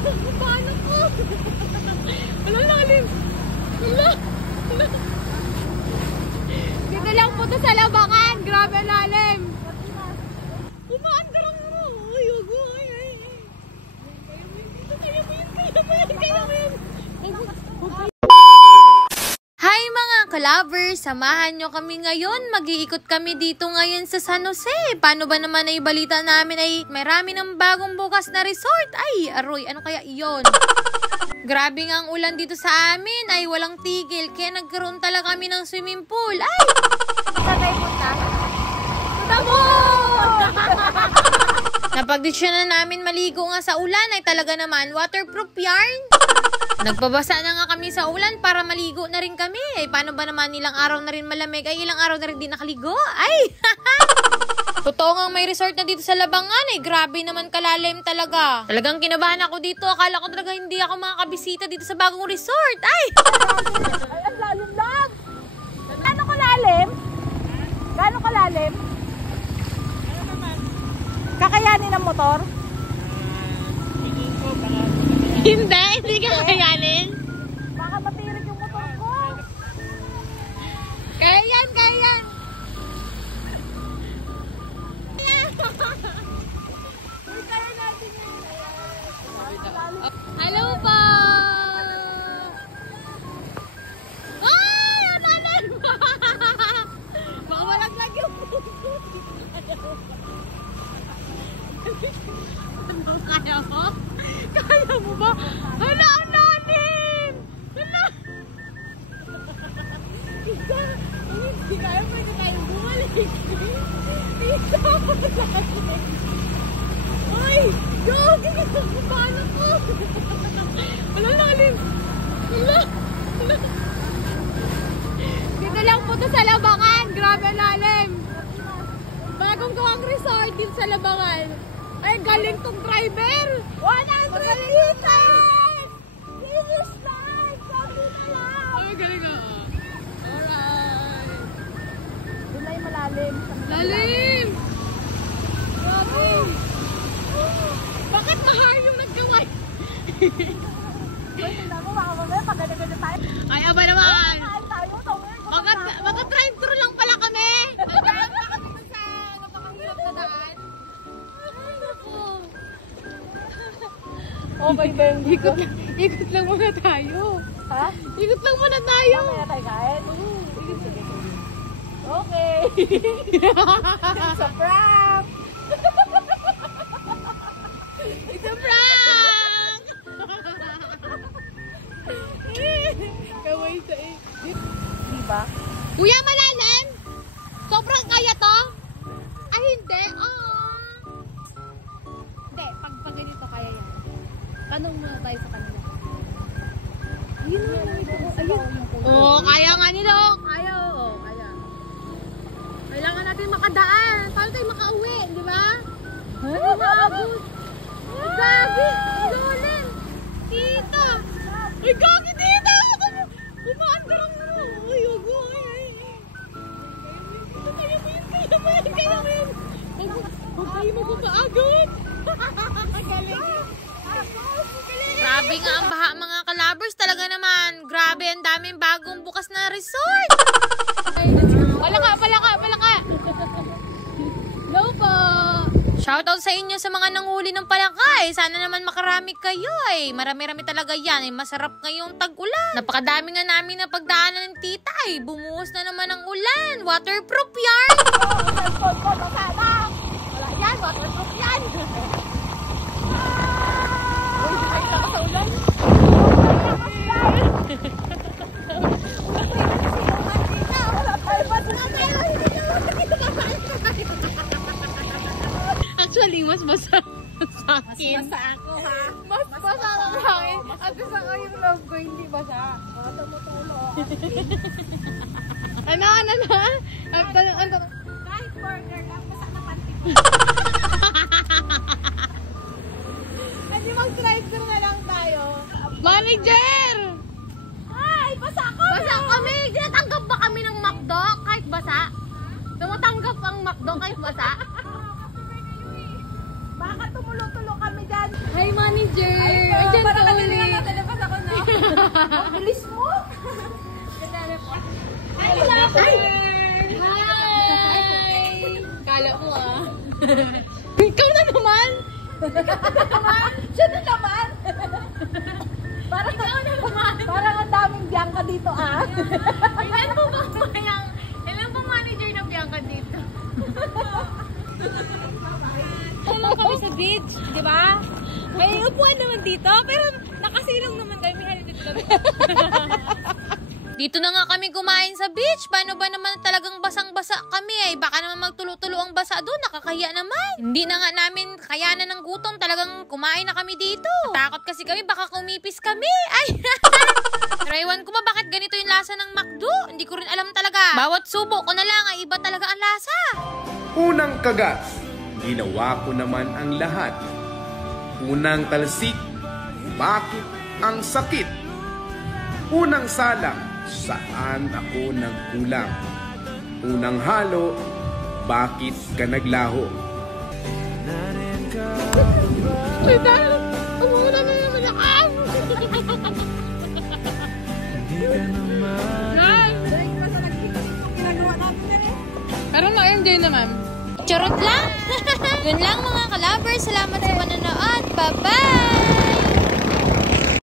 Paano ko? Walang lalim. Wala. Dito lang po to sa Labakan. Grabe lalim. Umaandarang mo. Ay, huwag mo. Kaya mo yun. Hi mga ka-lovers! Samahan nyo kami ngayon. Mag-iikot kami dito ngayon sa San Jose. Paano ba naman ay balita namin ay marami ng bagong bukas na resort? Ay, aroy, ano kaya iyon? Grabe nga ang ulan dito sa amin. Ay, walang tigil. Kaya nagkaroon talaga kami ng swimming pool. Ay! Saan tayo punta? Napagdesisyon na namin maligo nga sa ulan ay talaga naman waterproof yarn. Nagpabasa na nga kami sa ulan para maligo na rin kami. Ay, paano ba naman ilang araw na rin malamig ay ilang araw na rin din nakaligo? Ay! Totoo nga may resort na dito sa Labangan eh. Grabe naman kalalim talaga. Talagang kinabahan ako dito. Akala ko talaga hindi ako makakabisita dito sa bagong resort. Ay! Ay, ang lalim lang! Gaano kalalim? Gaano kalalim? Kakayanin ng motor? Hindi kakayanin. Baka matirik yung motor ko. Kaya yan, kaya yan. Hello po! Ay! Ang lalim! Baka malaglag yung puso. Kaya mo? Kaya mo ba? Hala, ang lalim! Hala! Hindi kaya pwede tayong bumalik. Dito! Ay! Diyos! Paano ko? Walang lalim! Hala! Dito lang po to sa Labangan. Grabe lalim. Bagong gawang resort dito sa Labangan. Ay, galing tong driver! 100 liters! Finish line! Sabi na lang! Ay, galing nga. Alright. Doon na yung malalim. Lalim! Grabe! Bakit mahal yung naggawa? Uy, tingnan mo, baka mamaya pag ganda-ganda tayo. Ay, aba naman! Kain tayo, tawin. Maka-drive-thru lang pala kami! Nakakita sa napakahirap na daan. Ay, naku! Okay, Ben. Ikot lang muna tayo. Ha? Ikot lang muna tayo. Mamaya tayo kain? Sige, sige. Okay. It's a prank! It's a prank! Kaway sa Diba? Kuya, malalim? Sobrang kaya to? Ay, hindi. Hindi, pag ganito kaya yan. Tanong muna tayo sa kanila. Ayun na, ayun. Oo, kaya nga nila. Kaya, oo, kaya. Kailangan natin makadaan. Paano tayo makauwi, di ba? Ano maabot? Gabi! Dolen! Tita! Ay, gagi tita! Umaandarang mo! Ay, huwag mo! Kaya mo yun! Huwag kayo magpapaagod! Galing! Grabe nga ang baha mga kalabers. Talaga naman. Grabe, ang daming bagong bukas na resort. Palaka! Hello po! Shoutout sa inyo sa mga nanghuli ng palakay. Sana naman makarami kayo eh. Marami-rami talaga yan eh. Masarap ngayong tag-ulan. Napakadami nga namin na pagdaanan ng tita eh. Bumuhos na naman ang ulan. Waterproof yarn. Wala yan, waterproof yan. Uy, ay lang sa ulan. Actually, mas basa sa akin. Mas basa ako, ha? Mas basa ang akin. At isa ko yung love ko, hindi basa. Baka tumutulo. Ano na? Kahit burger lang, basa na panty ko. Hindi mag-drive-thru na lang tayo. Manager! Ay, basa ako! Basa kami! Tinatanggap ba kami ng McDo kahit basa? Tumatanggap ang McDo kahit basa? Baka tumulo-tulo kami dyan. Hi, manager! Hi po. Ang bilis mo. Hi, lover! Hi! Kala mo Ikaw na naman! Siya na naman. Parang ang daming Bianca dito Ilan pong manager na Bianca dito? Tulong kami sa beach, di ba? May upuan naman dito, pero nakasilong naman kami. Halito kami. Dito na nga kami kumain sa beach. Paano ba naman talagang basang-basa kami eh? Baka naman magtulo-tulo ang basa doon. Nakakahiya naman. Hindi na nga namin kayanan ng gutom. Talagang kumain na kami dito. Takot kasi kami. Baka kumipis kami. Ay! Pero ewan ko ba bakit ganito yung lasa ng McDo? Hindi ko rin alam talaga. Bawat subo ko na lang ay iba talaga ang lasa. Unang kagat, ginawa ko naman ang lahat. Unang talsik, bakit ang sakit? Unang salang, saan ako nagkulang? Unang halo, bakit ka naglaho? Pero na-enjoy naman. Charot lang! Yun lang mga kalabers. Salamat sa panonood. Bye-bye!